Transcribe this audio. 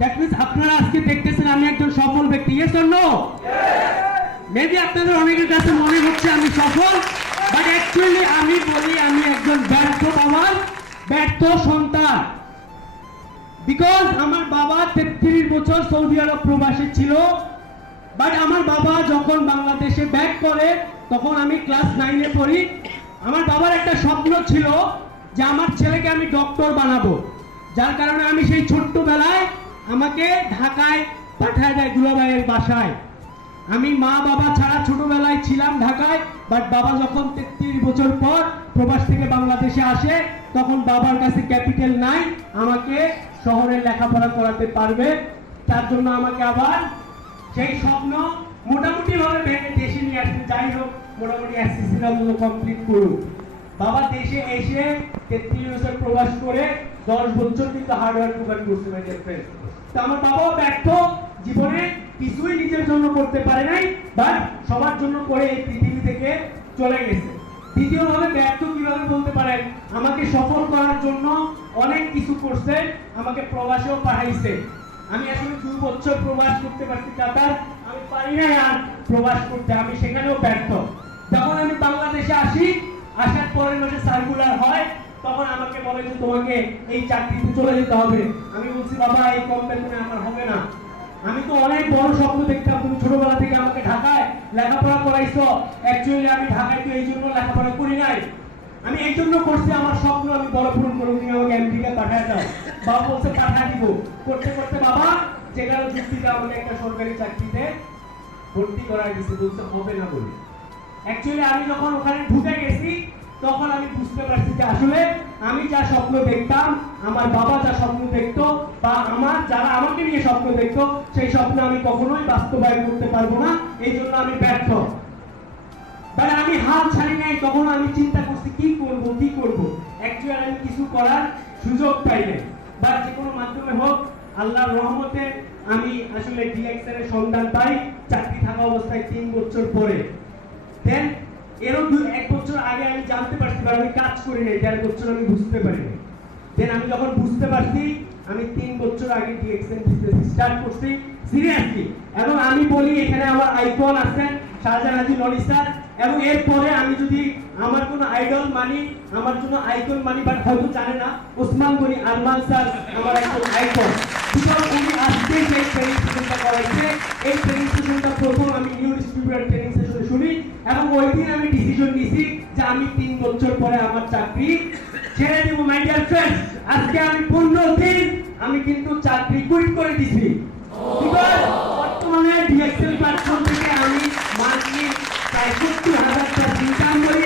That means আপনারা আজকে দেখতেছেন আমি একজন সফল ব্যক্তি, ইয়েস অর নো? মেবি আপনাদের অনেকের কাছে মনে হচ্ছে আমি সফল, বাট অ্যাকচুয়ালি আমি বলি আমি একজন ব্যর্থ বাবার ব্যর্থ সন্তান। বিকজ আমার বাবা 33 বছর সৌদি আরব প্রবাসী ছিল, বাট আমার বাবা যখন বাংলাদেশে ব্যাক করে তখন আমি ক্লাস 9-এ পড়ি। আমার বাবার একটা স্বপ্ন ছিল যে আমার ছেলেকে আমি ডক্টর বানাবো, যার কারণে আমি সেই ছোট্টবেলায় আমাকে ঢাকায় পাঠায় দেয় দুলাভাইয়ের বাসায়। আমি মা বাবা ছাড়া ছোটবেলায় ছিলাম ঢাকায়, বাট বাবা যখন 33 বছর পর প্রবাস থেকে বাংলাদেশে আসে তখন বাবার কাছে ক্যাপিটাল নাই আমাকে শহরে লেখাপড়া করাতে পারবে, তার জন্য আমাকে আবার সেই স্বপ্ন মোটামুটি ভাবে ভেঙে দেশে নিয়ে আসতে, যাই হোক মোটামুটি এসএসসিটা মতো কমপ্লিট করুক। বাবা দেশে এসে 33 বছর প্রবাস করে 10 বছর কিন্তু হার্ডওয়ার্ক প্রোগ্রাম করতে পারে। তো আমার বাবাও ব্যর্থ জীবনে, কিছুই নিজের জন্য করতে পারে নাই, বাট সবার জন্য করে এই পৃথিবী থেকে চলে গেছে। দ্বিতীয়ভাবে ব্যর্থ কিভাবে বলতে পারেন, আমাকে সফল করার জন্য অনেক কিছু করছে, আমাকে প্রবাসেও পাঠাইছে। আমি আসলে 2 বছর প্রবাস করতে পারছি কাতার, আমি পারি না আর প্রবাস করতে, আমি সেখানেও ব্যর্থ। যখন আমি বাংলাদেশে আসি, আসার পরের মাসে সার্কুলার হয়, তখন আমাকে বলে যে তোমাকে এই চাকরিতে চলে যেতে হবে। আমি বলছি বাবা এই কম বেতনে আমার হবে না, আমি তো অনেক বড় স্বপ্ন দেখতাম, তুমি ছোটবেলা থেকে আমাকে ঢাকায় লেখাপড়া করাইছো। অ্যাকচুয়ালি আমি ঢাকায় তো এই জন্য লেখাপড়া করি নাই, আমি এই জন্য করছি আমার স্বপ্ন আমি বড় পূরণ করবো, তুমি আমাকে আমেরিকা পাঠায় দাও। বাবা বলছে পাঠায় দিব। করতে করতে বাবা যেখানে যুক্তিতে আমাকে একটা সরকারি চাকরিতে ভর্তি করাই দিচ্ছে, বলছে হবে না বলে। অ্যাকচুয়ালি আমি যখন ওখানে ঢুকে গেছি তখন আমি বুঝতে পারছি যে আসলে আমি যা স্বপ্ন দেখতাম, আমার বাবা যা স্বপ্ন দেখতো, বা আমার যারা আমাকে নিয়ে স্বপ্ন দেখতো, সেই স্বপ্ন আমি কখনোই বাস্তবায়ন করতে পারবো না, এই জন্য আমি ব্যর্থ। বাট আমি হাল ছাড়ি নাই, তখন আমি চিন্তা করছি কি করব কি করব। অ্যাকচুয়ালি আমি কিছু করার সুযোগ পাই নাই, বা যে কোনো মাধ্যমে হোক আল্লাহর রহমতে আমি আসলে ডিএক্সএর এর সন্ধান পাই চাকরি থাকা অবস্থায় 3 বছর পরে। দেন এরও 1 বছর আগে আমি জানতে পারছি, বাট আমি কাজ করি নাই, 1.5 বছর আমি বুঝতে পারিনি। দেন আমি যখন বুঝতে পারছি আমি 3 বছর আগে ডিএক্সএন বিজনেস স্টার্ট করছি সিরিয়াসলি। এবং আমি বলি এখানে আমার আইকন আছেন শাহজাহান হাজী লরি স্যার, এবং এরপরে আমি যদি আমার কোনো আইডল মানি, আমার জন্য আইকন মানি, বাট হয়তো জানে না ওসমান গনি আরমান স্যার আমার একজন আইকন। বিকজ উনি আজকে যে ট্রেনিং সেশনটা করাইছে, এই ট্রেনিং সেশনটা প্রথম আমি নিউ ডিস্ট্রিবিউটর ট্রেনিং সেশনে শুনি, এবং ওই দিন আমি ডিসিশন নিয়েছি যে আমি 3 বছর পরে আমার চাকরি ছেড়ে দিব। মাই ডিয়ার ফ্রেন্ডস, আজকে আমি 15 দিন আমি কিন্তু চাকরি কুইট করে দিছি। বিকজ বর্তমানে ডিএক্সএল প্ল্যাটফর্ম থেকে আমি মান্থলি প্রায় 70,000 টাকা ইনকাম করি।